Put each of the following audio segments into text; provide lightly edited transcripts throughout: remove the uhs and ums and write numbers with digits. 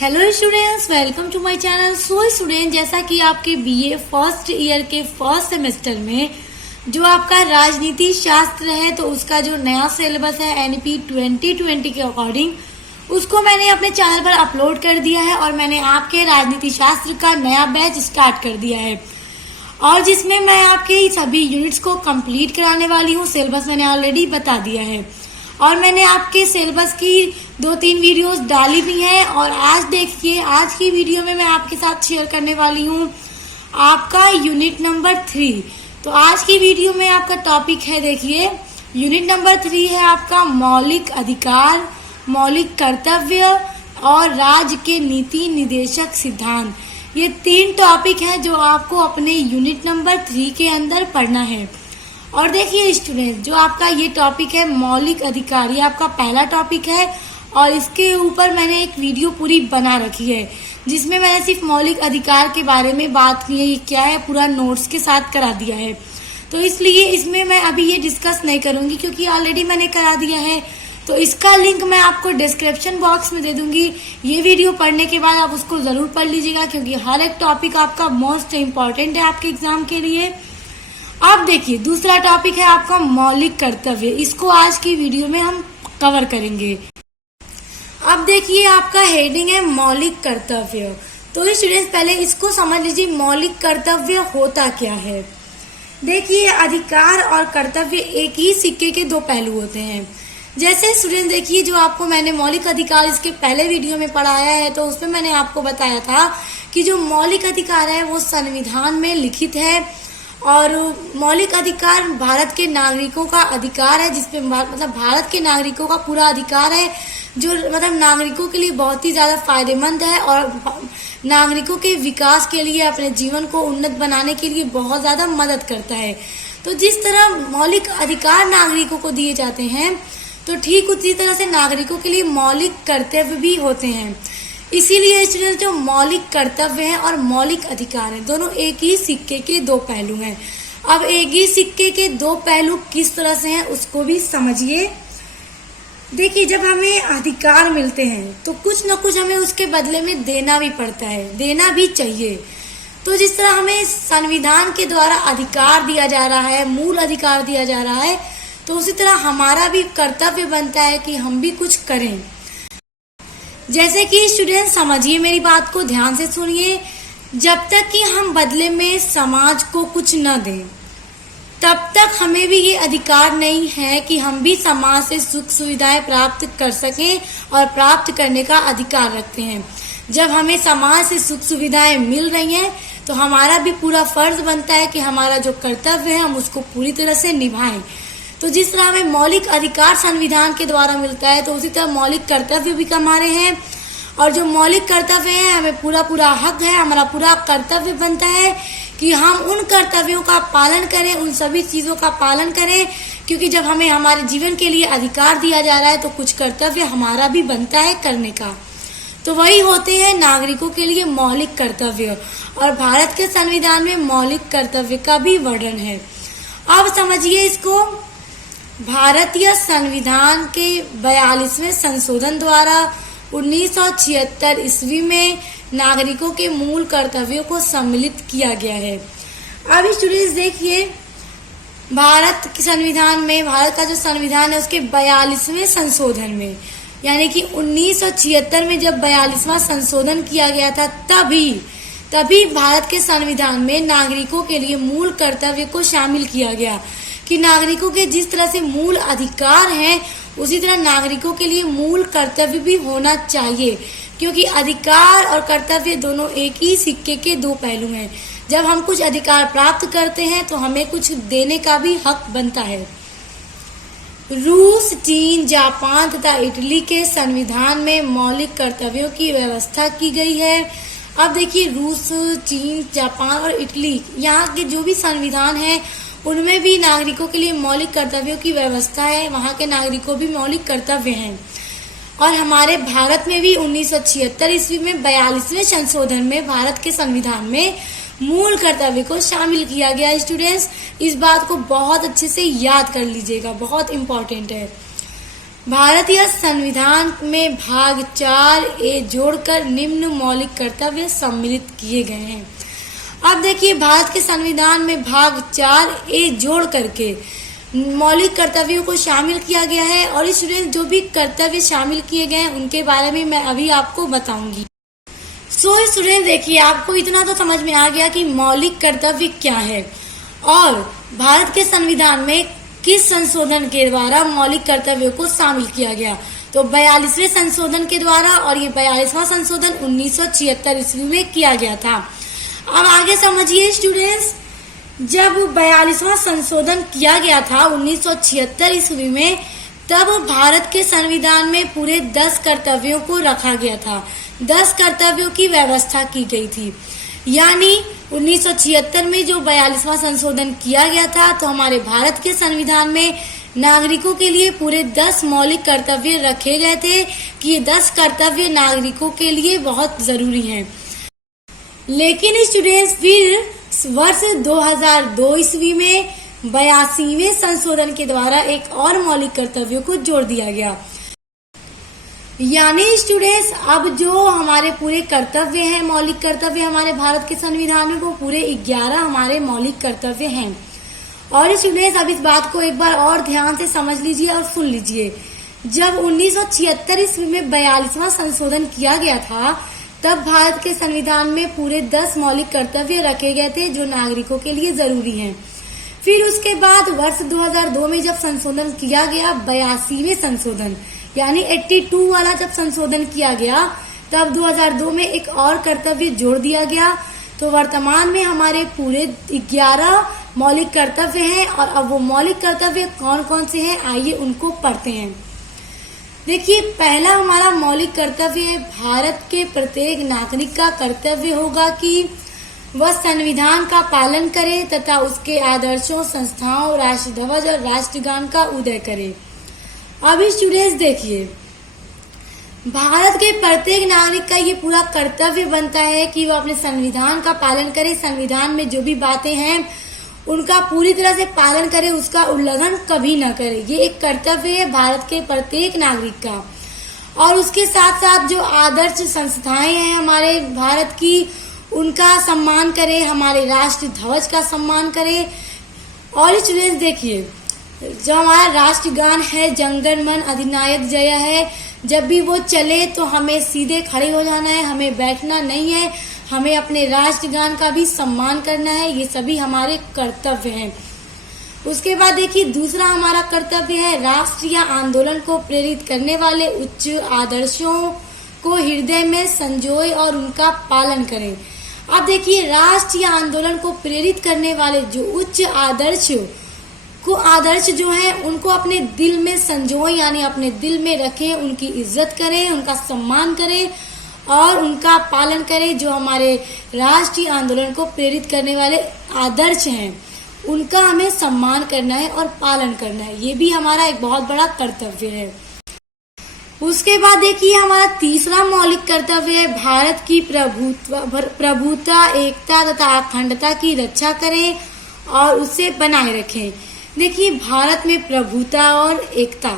Hello students, welcome to my channel. So student, जैसा कि आपके बीए फर्स्ट ईयर के फर्स्ट सेमेस्टर में जो आपका राजनीति शास्त्र है तो उसका जो नया सिलेबस है एनईपी 2020 के अकॉर्डिंग उसको मैंने अपने चैनल पर अपलोड कर दिया है और मैंने आपके राजनीति शास्त्र का नया बैच स्टार्ट कर दिया है और जिसमें मैं आपके सभी यूनिट्स को कंप्लीट कराने वाली हूँ। सिलेबस मैंने ऑलरेडी बता दिया है और मैंने आपके सिलेबस की 2-3 वीडियोस डाली भी हैं और आज देखिए, आज की वीडियो में मैं आपके साथ शेयर करने वाली हूँ आपका यूनिट नंबर 3। तो आज की वीडियो में आपका टॉपिक है, देखिए यूनिट नंबर 3 है आपका मौलिक अधिकार, मौलिक कर्तव्य और राज्य के नीति निर्देशक सिद्धांत। ये 3 टॉपिक हैं जो आपको अपने यूनिट नंबर 3 के अंदर पढ़ना है। और देखिए स्टूडेंट, जो आपका ये टॉपिक है मौलिक अधिकार, ये आपका पहला टॉपिक है और इसके ऊपर मैंने एक वीडियो पूरी बना रखी है जिसमें मैंने सिर्फ मौलिक अधिकार के बारे में बात की है, ये क्या है पूरा नोट्स के साथ करा दिया है। तो इसलिए इसमें मैं अभी ये डिस्कस नहीं करूंगी क्योंकि ऑलरेडी मैंने करा दिया है। तो इसका लिंक मैं आपको डिस्क्रिप्शन बॉक्स में दे दूंगी। ये वीडियो पढ़ने के बाद आप उसको जरूर पढ़ लीजिएगा क्योंकि हर एक टॉपिक आपका मोस्ट इम्पॉर्टेंट है आपके एग्जाम के लिए। अब देखिए, दूसरा टॉपिक है आपका मौलिक कर्तव्य। इसको आज की वीडियो में हम कवर करेंगे। अब देखिए, आपका हेडिंग है मौलिक कर्तव्य। तो स्टूडेंट्स, पहले इसको समझ लीजिए मौलिक कर्तव्य होता क्या है। देखिए, अधिकार और कर्तव्य एक ही सिक्के के 2 पहलू होते हैं। जैसे स्टूडेंट देखिए, जो आपको मैंने मौलिक अधिकार इसके पहले वीडियो में पढ़ाया है तो उसमें मैंने आपको बताया था कि जो मौलिक अधिकार है वो संविधान में लिखित है और मौलिक अधिकार भारत के नागरिकों का अधिकार है, जिसपे मतलब भारत के नागरिकों का पूरा अधिकार है, जो मतलब नागरिकों के लिए बहुत ही ज्यादा फायदेमंद है और नागरिकों के विकास के लिए, अपने जीवन को उन्नत बनाने के लिए बहुत ज्यादा मदद करता है। तो जिस तरह मौलिक अधिकार नागरिकों को दिए जाते हैं तो ठीक उसी तरह से नागरिकों के लिए मौलिक कर्तव्य भी होते हैं। इसीलिए स्टूडेंट, जो मौलिक कर्तव्य है और मौलिक अधिकार है दोनों एक ही सिक्के के 2 पहलू हैं। अब एक ही सिक्के के 2 पहलू किस तरह से हैं उसको भी समझिए। देखिए, जब हमें अधिकार मिलते हैं तो कुछ न कुछ हमें उसके बदले में देना भी पड़ता है, देना भी चाहिए। तो जिस तरह हमें संविधान के द्वारा अधिकार दिया जा रहा है, मूल अधिकार दिया जा रहा है, तो उसी तरह हमारा भी कर्तव्य बनता है कि हम भी कुछ करें। जैसे कि स्टूडेंट समझिए, मेरी बात को ध्यान से सुनिए। जब तक कि हम बदले में समाज को कुछ न दें तब तक हमें भी ये अधिकार नहीं है कि हम भी समाज से सुख सुविधाएं प्राप्त कर सकें और प्राप्त करने का अधिकार रखते हैं। जब हमें समाज से सुख सुविधाएं मिल रही हैं तो हमारा भी पूरा फर्ज बनता है कि हमारा जो कर्तव्य है हम उसको पूरी तरह से निभाएं। तो जिस तरह हमें मौलिक अधिकार संविधान के द्वारा मिलता है तो उसी तरह मौलिक कर्तव्य भी हमारे हैं और जो मौलिक कर्तव्य है हमें पूरा हक है, हमारा पूरा कर्तव्य बनता है कि हम उन कर्तव्यों का पालन करें, उन सभी चीजों का पालन करें, क्योंकि जब हमें हमारे जीवन के लिए अधिकार दिया जा रहा है तो कुछ कर्तव्य हमारा भी बनता है करने का। तो वही होते हैं नागरिकों के लिए मौलिक कर्तव्य और भारत के संविधान में मौलिक कर्तव्य का भी वर्णन है। अब समझिए इसको। भारतीय संविधान के 42वें संशोधन द्वारा 1976 ईस्वी में नागरिकों के मूल कर्तव्यों को सम्मिलित किया गया है। अब स्टूडेंट्स देखिए, भारत के संविधान में, भारत का जो संविधान है उसके 42वें संशोधन में, यानी कि 1976 में जब 42वां संशोधन किया गया था तभी भारत के संविधान में नागरिकों के लिए मूल कर्तव्य को शामिल किया गया कि नागरिकों के जिस तरह से मूल अधिकार हैं उसी तरह नागरिकों के लिए मूल कर्तव्य भी होना चाहिए, क्योंकि अधिकार और कर्तव्य दोनों एक ही सिक्के के 2 पहलू हैं। जब हम कुछ अधिकार प्राप्त करते हैं तो हमें कुछ देने का भी हक बनता है। रूस, चीन, जापान तथा इटली के संविधान में मौलिक कर्तव्यों की व्यवस्था की गई है। अब देखिए, रूस, चीन, जापान और इटली, यहाँ के जो भी संविधान है उनमें भी नागरिकों के लिए मौलिक कर्तव्यों की व्यवस्था है, वहाँ के नागरिकों भी मौलिक कर्तव्य हैं। और हमारे भारत में भी 1976 ईस्वी में 42वें संशोधन में भारत के संविधान में मूल कर्तव्य को शामिल किया गया। स्टूडेंट्स, इस बात को बहुत अच्छे से याद कर लीजिएगा, बहुत इम्पोर्टेंट है। भारतीय संविधान में भाग 4A जोड़कर निम्न मौलिक कर्तव्य सम्मिलित किए गए हैं। अब देखिए, भारत के संविधान में भाग 4A जोड़ करके मौलिक कर्तव्यों को शामिल किया गया है, और इस जो भी कर्तव्य शामिल किए गए हैं उनके बारे में मैं अभी आपको बताऊंगी। स्टूडेंट देखिए, आपको इतना तो समझ में आ गया कि मौलिक कर्तव्य क्या है और भारत के संविधान में किस संशोधन के द्वारा मौलिक कर्तव्यों को शामिल किया गया। तो 42वें संशोधन के द्वारा, और ये 42वां संशोधन 1976 ईस्वी में किया गया था। अब आगे समझिए स्टूडेंट्स, जब 42वां संशोधन किया गया था 1976 ईस्वी में, तब भारत के संविधान में पूरे 10 कर्तव्यों को रखा गया था। 10 कर्तव्यों की व्यवस्था की गई थी। यानी 1976 में जो 42वां संशोधन किया गया था, तो हमारे भारत के संविधान में नागरिकों के लिए पूरे 10 मौलिक कर्तव्य रखे गए थे कि ये 10 कर्तव्य नागरिकों के लिए बहुत जरूरी हैं। लेकिन स्टूडेंट्स, फिर वर्ष 2002 ईस्वी में 82वें संशोधन के द्वारा एक और मौलिक कर्तव्यों को जोड़ दिया गया। यानी स्टूडेंट्स, अब जो हमारे पूरे कर्तव्य हैं, मौलिक कर्तव्य हमारे भारत के संविधान में, वो पूरे 11 हमारे मौलिक कर्तव्य हैं। और स्टूडेंट्स, अब इस बात को एक बार और ध्यान से समझ लीजिए और सुन लीजिए। जब 1976 ईस्वी में 42वां संशोधन किया गया था, तब भारत के संविधान में पूरे 10 मौलिक कर्तव्य रखे गए थे जो नागरिकों के लिए जरूरी हैं। फिर उसके बाद वर्ष 2002 में जब संशोधन किया गया, 82वें संशोधन यानी 82 वाला जब संशोधन किया गया, तब 2002 में एक और कर्तव्य जोड़ दिया गया। तो वर्तमान में हमारे पूरे 11 मौलिक कर्तव्य हैं। और अब वो मौलिक कर्तव्य कौन कौन से हैं, आइए उनको पढ़ते हैं। देखिए, पहला हमारा मौलिक कर्तव्य है, भारत के प्रत्येक नागरिक का कर्तव्य होगा कि वह संविधान का पालन करे तथा उसके आदर्शों, संस्थाओं, राष्ट्रध्वज और राष्ट्रगान का उदय करे। अभी स्टूडेंट्स देखिए, भारत के प्रत्येक नागरिक का ये पूरा कर्तव्य बनता है कि वो अपने संविधान का पालन करे, संविधान में जो भी बातें हैं उनका पूरी तरह से पालन करे, उसका उल्लंघन कभी न करे। ये एक कर्तव्य है भारत के प्रत्येक नागरिक का। और उसके साथ साथ जो आदर्श संस्थाएं हैं हमारे भारत की, उनका सम्मान करे, हमारे राष्ट्र ध्वज का सम्मान करे। और स्टूडेंट्स देखिए, जो हमारा राष्ट्रगान है, जनगण मन अधिनायक जय है, जब भी वो चले तो हमें सीधे खड़े हो जाना है, हमें बैठना नहीं है, हमें अपने राष्ट्रगान का भी सम्मान करना है। ये सभी हमारे कर्तव्य हैं। उसके बाद देखिए, दूसरा हमारा कर्तव्य है, राष्ट्रीय आंदोलन को प्रेरित करने वाले उच्च आदर्शों को हृदय में संजोए और उनका पालन करें। अब देखिए, राष्ट्रीय आंदोलन को प्रेरित करने वाले जो उच्च आदर्श जो हैं, उनको अपने दिल में संजोए, यानी अपने दिल में रखें, उनकी इज्जत करें, उनका सम्मान करें और उनका पालन करें। जो हमारे राष्ट्रीय आंदोलन को प्रेरित करने वाले आदर्श हैं, उनका हमें सम्मान करना है और पालन करना है। ये भी हमारा एक बहुत बड़ा कर्तव्य है। उसके बाद देखिए, हमारा तीसरा मौलिक कर्तव्य है, भारत की प्रभुता, एकता तथा अखंडता की रक्षा करें और उसे बनाए रखें। देखिए, भारत में प्रभुता और एकता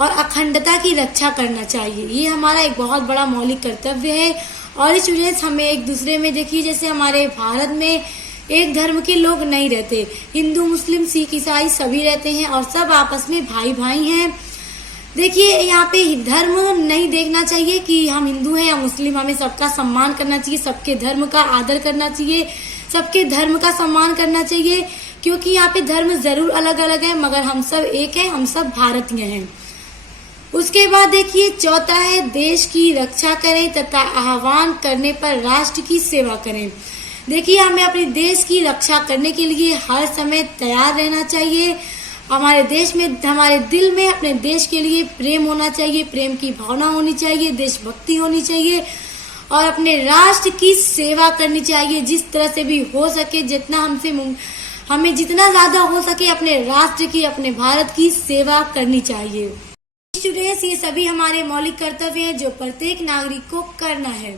और अखंडता की रक्षा करना चाहिए। ये हमारा एक बहुत बड़ा मौलिक कर्तव्य है। और स्टूडेंट्स, हमें एक दूसरे में देखिए, जैसे हमारे भारत में एक धर्म के लोग नहीं रहते, हिंदू, मुस्लिम, सिख, ईसाई सभी रहते हैं और सब आपस में भाई भाई हैं। देखिए, यहाँ पे धर्म नहीं देखना चाहिए कि हम हिंदू हैं या मुस्लिम, हमें सबका सम्मान करना चाहिए, सबके धर्म का आदर करना चाहिए, सबके धर्म का सम्मान करना चाहिए। क्योंकि यहाँ पे धर्म जरूर अलग अलग है, मगर हम सब एक हैं, हम सब भारतीय हैं। उसके बाद देखिए, चौथा है, देश की रक्षा करें तथा आह्वान करने पर राष्ट्र की सेवा करें। देखिए, हमें अपने देश की रक्षा करने के लिए हर समय तैयार रहना चाहिए। हमारे देश में, हमारे दिल में अपने देश के लिए प्रेम होना चाहिए, प्रेम की भावना होनी चाहिए, देशभक्ति होनी चाहिए और अपने राष्ट्र की सेवा करनी चाहिए। जिस तरह से भी हो सके, हमें जितना ज्यादा हो सके अपने राष्ट्र की, अपने भारत की सेवा करनी चाहिए। स्टूडेंट्स, ये सभी हमारे मौलिक कर्तव्य हैं जो प्रत्येक नागरिक को करना है।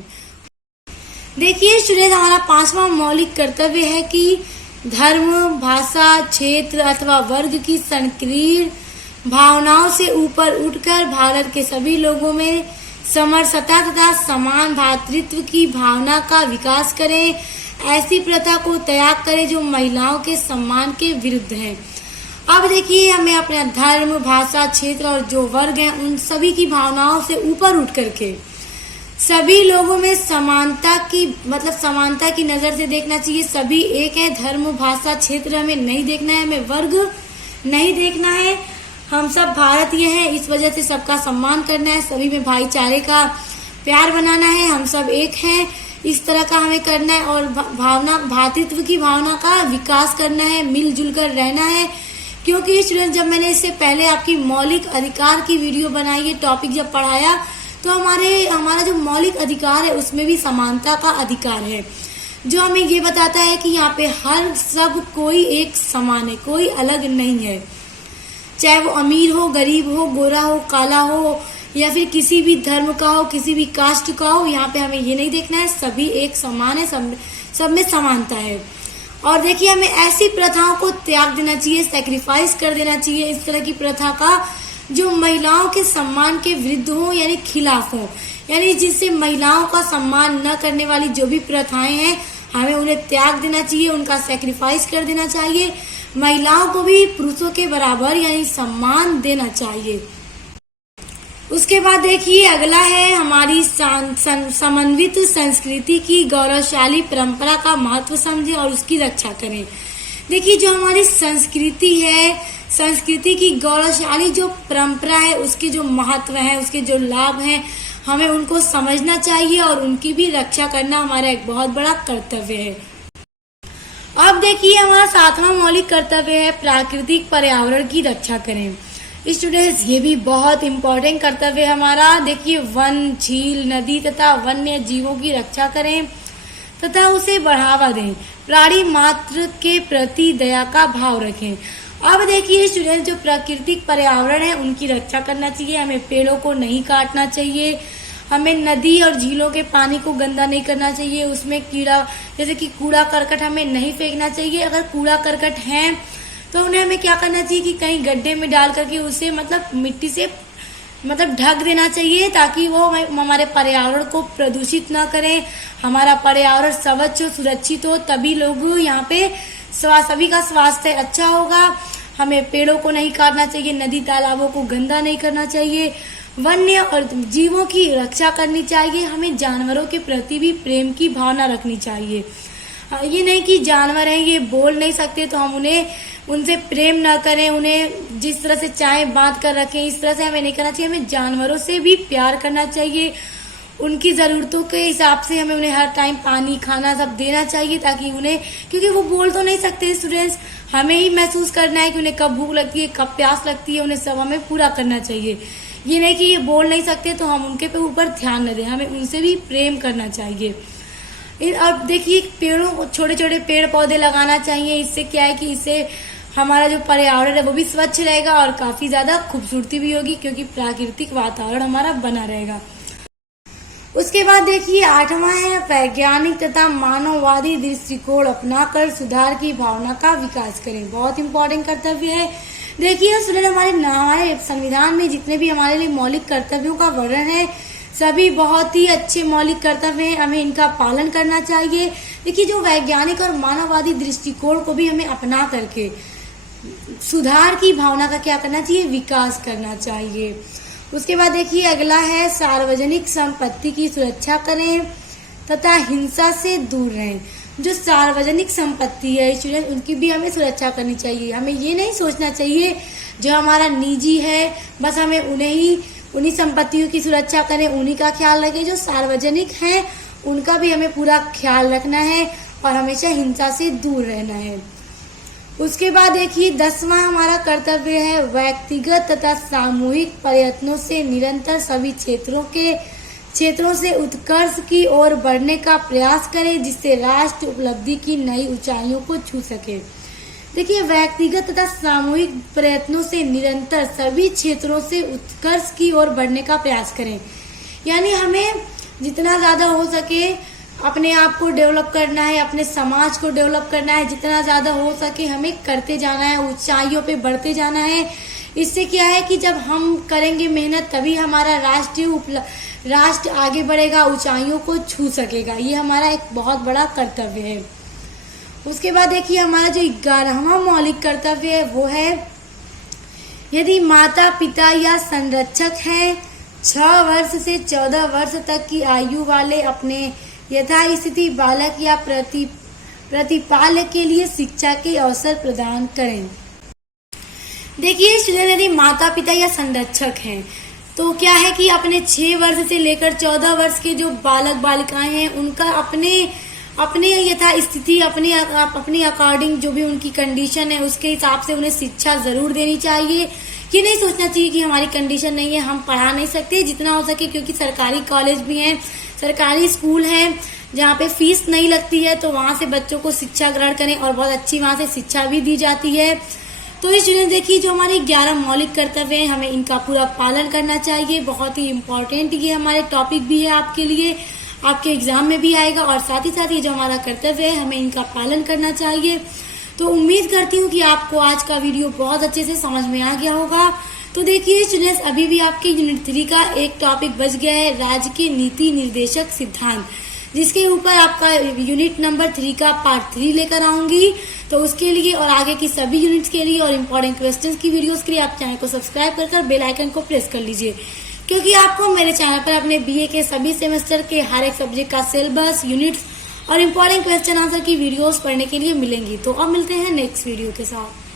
देखिए स्टूडेंट्स, हमारा 5वां मौलिक कर्तव्य है कि धर्म, भाषा, क्षेत्र अथवा वर्ग की संकीर्ण भावनाओं से ऊपर उठकर भारत के सभी लोगों में समरसता तथा समान भातृत्व की भावना का विकास करें। ऐसी प्रथा को त्याग करें जो महिलाओं के सम्मान के विरुद्ध है। अब देखिए, हमें अपना धर्म, भाषा, क्षेत्र और जो वर्ग हैं उन सभी की भावनाओं से ऊपर उठ करके सभी लोगों में समानता की नजर से देखना चाहिए। सभी एक है, धर्म, भाषा, क्षेत्र हमें नहीं देखना है, हमें वर्ग नहीं देखना है। हम सब भारतीय हैं, इस वजह से सबका सम्मान करना है, सभी में भाईचारे का प्यार बनाना है, हम सब एक हैं, इस तरह का हमें करना है। और भातृत्व की भावना का विकास करना है, मिलजुल कर रहना है। क्योंकि स्टूडेंट, जब मैंने इससे पहले आपकी मौलिक अधिकार की वीडियो बनाई है, टॉपिक जब पढ़ाया, तो हमारा जो मौलिक अधिकार है उसमें भी समानता का अधिकार है, जो हमें ये बताता है कि यहाँ पे हर सब कोई एक समान है, कोई अलग नहीं है। चाहे वो अमीर हो, गरीब हो, गोरा हो, काला हो, या फिर किसी भी धर्म का हो, किसी भी कास्ट का हो, यहाँ पे हमें ये नहीं देखना है, सभी एक समान है, सब में समानता है। और देखिए, हमें ऐसी प्रथाओं को त्याग देना चाहिए, सैक्रिफाइस कर देना चाहिए, इस तरह की प्रथा का जो महिलाओं के सम्मान के विरुद्ध हो, यानी खिलाफ हो, यानी जिससे महिलाओं का सम्मान न करने वाली जो भी प्रथाएं हैं, हमें उन्हें त्याग देना चाहिए, उनका सैक्रिफाइस कर देना चाहिए। महिलाओं को भी पुरुषों के बराबर यानी सम्मान देना चाहिए। उसके बाद देखिए, अगला है हमारी समन्वित संस्कृति की गौरवशाली परंपरा का महत्व समझें और उसकी रक्षा करें। देखिए, जो हमारी संस्कृति है, संस्कृति की गौरवशाली जो परंपरा है, उसके जो महत्व है, उसके जो लाभ हैं, हमें उनको समझना चाहिए और उनकी भी रक्षा करना हमारा एक बहुत बड़ा कर्तव्य है। अब देखिए, हमारा 7वां मौलिक कर्तव्य है प्राकृतिक पर्यावरण की रक्षा करें। स्टूडेंट्स, ये भी बहुत इम्पोर्टेंट कर्तव्य है हमारा। देखिए, वन, झील, नदी तथा वन्य जीवों की रक्षा करें तथा उसे बढ़ावा दें। प्राणी मात्र के प्रति दया का भाव रखें। अब देखिए स्टूडेंट्स, जो प्राकृतिक पर्यावरण है उनकी रक्षा करना चाहिए। हमें पेड़ों को नहीं काटना चाहिए, हमें नदी और झीलों के पानी को गंदा नहीं करना चाहिए, उसमें कीड़ा जैसे कि कूड़ा करकट हमें नहीं फेंकना चाहिए। अगर कूड़ा करकट है तो उन्हें हमें क्या करना चाहिए कि कहीं गड्ढे में डाल करके उसे मिट्टी से ढक देना चाहिए, ताकि वो हमारे पर्यावरण को प्रदूषित ना करें, हमारा पर्यावरण स्वच्छ हो, सुरक्षित हो, तभी लोग यहाँ पे सभी का स्वास्थ्य अच्छा होगा। हमें पेड़ों को नहीं काटना चाहिए, नदी तालाबों को गंदा नहीं करना चाहिए, वन्य और जीवों की रक्षा करनी चाहिए। हमें जानवरों के प्रति भी प्रेम की भावना रखनी चाहिए। ये नहीं कि जानवर हैं, ये बोल नहीं सकते तो हम उनसे प्रेम ना करें, उन्हें जिस तरह से चाहे बांध कर रखें, इस तरह से हमें नहीं करना चाहिए। हमें जानवरों से भी प्यार करना चाहिए, उनकी ज़रूरतों के हिसाब से हमें उन्हें हर टाइम पानी, खाना सब देना चाहिए, ताकि क्योंकि वो बोल तो नहीं सकते स्टूडेंट्स, हमें ही महसूस करना है कि उन्हें कब भूख लगती है, कब प्यास लगती है, उन्हें सब हमें पूरा करना चाहिए। ये नहीं कि ये बोल नहीं सकते तो हम उनके ऊपर ध्यान न दें, हमें उनसे भी प्रेम करना चाहिए। अब देखिए, छोटे छोटे पेड़ पौधे लगाना चाहिए। इससे क्या है कि इससे हमारा जो पर्यावरण है वो भी स्वच्छ रहेगा और काफी ज्यादा खूबसूरती भी होगी, क्योंकि प्राकृतिक वातावरण हमारा बना रहेगा। उसके बाद देखिए, 8वां है वैज्ञानिक तथा मानववादी दृष्टिकोण अपनाकर सुधार की भावना का विकास करें। बहुत इंपॉर्टेंट कर्तव्य है। देखिए स्टूडेंट, हमारे संविधान में जितने भी हमारे लिए मौलिक कर्तव्यों का वर्णन है, सभी बहुत ही अच्छे मौलिक कर्तव्य हैं, हमें इनका पालन करना चाहिए। देखिए, जो वैज्ञानिक और मानववादी दृष्टिकोण को भी हमें अपना करके सुधार की भावना का क्या करना चाहिए, विकास करना चाहिए। उसके बाद देखिए, अगला है सार्वजनिक संपत्ति की सुरक्षा करें तथा हिंसा से दूर रहें। जो सार्वजनिक संपत्ति है स्टूडेंट, उनकी भी हमें सुरक्षा करनी चाहिए। हमें ये नहीं सोचना चाहिए जो हमारा निजी है बस हमें उन्हीं संपत्तियों की सुरक्षा करें, उन्हीं का ख्याल रखें। जो सार्वजनिक है उनका भी हमें पूरा ख्याल रखना है और हमेशा हिंसा से दूर रहना है। उसके बाद देखिए, 10वां हमारा कर्तव्य है व्यक्तिगत तथा सामूहिक प्रयत्नों से निरंतर सभी क्षेत्रों से उत्कर्ष की ओर बढ़ने का प्रयास करें, जिससे राष्ट्र उपलब्धि की नई ऊंचाइयों को छू सके। देखिए, व्यक्तिगत तथा सामूहिक प्रयत्नों से निरंतर सभी क्षेत्रों से उत्कर्ष की ओर बढ़ने का प्रयास करें, यानी हमें जितना ज्यादा हो सके अपने आप को डेवलप करना है, अपने समाज को डेवलप करना है, जितना ज्यादा हो सके हमें करते जाना है, ऊंचाइयों पे बढ़ते जाना है। इससे क्या है कि जब हम करेंगे मेहनत तभी हमारा राष्ट्र आगे बढ़ेगा, ऊंचाइयों को छू सकेगा। ये हमारा एक बहुत बड़ा कर्तव्य है। उसके बाद देखिए हमारा जो 11वां मौलिक कर्तव्य है वो है, यदि माता पिता या संरक्षक हैं 6 वर्ष से 14 वर्ष तक की आयु वाले अपने यथास्थिति बालक या प्रतिपाल्य के लिए शिक्षा के अवसर प्रदान करें। देखिए स्टूडेंट, यदि माता पिता या संरक्षक हैं तो क्या है कि अपने 6 वर्ष से लेकर 14 वर्ष के जो बालक बालिकाएं हैं उनका अपने यथास्थिति अपने अकॉर्डिंग जो भी उनकी कंडीशन है उसके हिसाब से उन्हें शिक्षा जरूर देनी चाहिए। ये नहीं सोचना चाहिए कि हमारी कंडीशन नहीं है, हम पढ़ा नहीं सकते, जितना हो सके, क्योंकि सरकारी कॉलेज भी हैं, सरकारी स्कूल हैं जहाँ पे फीस नहीं लगती है, तो वहां से बच्चों को शिक्षा ग्रहण करें और बहुत अच्छी वहां से शिक्षा भी दी जाती है। तो स्टूडेंट देखिए, जो हमारे 11 मौलिक कर्तव्य हैं हमें इनका पूरा पालन करना चाहिए। बहुत ही इम्पोर्टेंट ये हमारे टॉपिक भी है आपके लिए, आपके एग्जाम में भी आएगा, और साथ ही साथ ये जो हमारा कर्तव्य है हमें इनका पालन करना चाहिए। तो उम्मीद करती हूँ कि आपको आज का वीडियो बहुत अच्छे से समझ में आ गया होगा। तो देखिए स्टूडेंट्स, अभी भी आपके यूनिट 3 का एक टॉपिक बच गया है, राज्य के नीति निर्देशक सिद्धांत, जिसके ऊपर आपका यूनिट नंबर 3 का पार्ट 3 लेकर आऊंगी। तो उसके लिए और आगे की सभी यूनिट्स के लिए और इम्पोर्टेंट क्वेश्चंस की वीडियोस के लिए आप चैनल को सब्सक्राइब कर बेल आइकन को प्रेस कर लीजिए, क्योंकि आपको मेरे चैनल पर अपने बीए के सभी सेमेस्टर के हर एक सब्जेक्ट का सिलेबस, यूनिट्स और इम्पोर्टेंट क्वेश्चन आंसर की वीडियोस पढ़ने के लिए मिलेंगी। तो अब मिलते हैं नेक्स्ट वीडियो के साथ।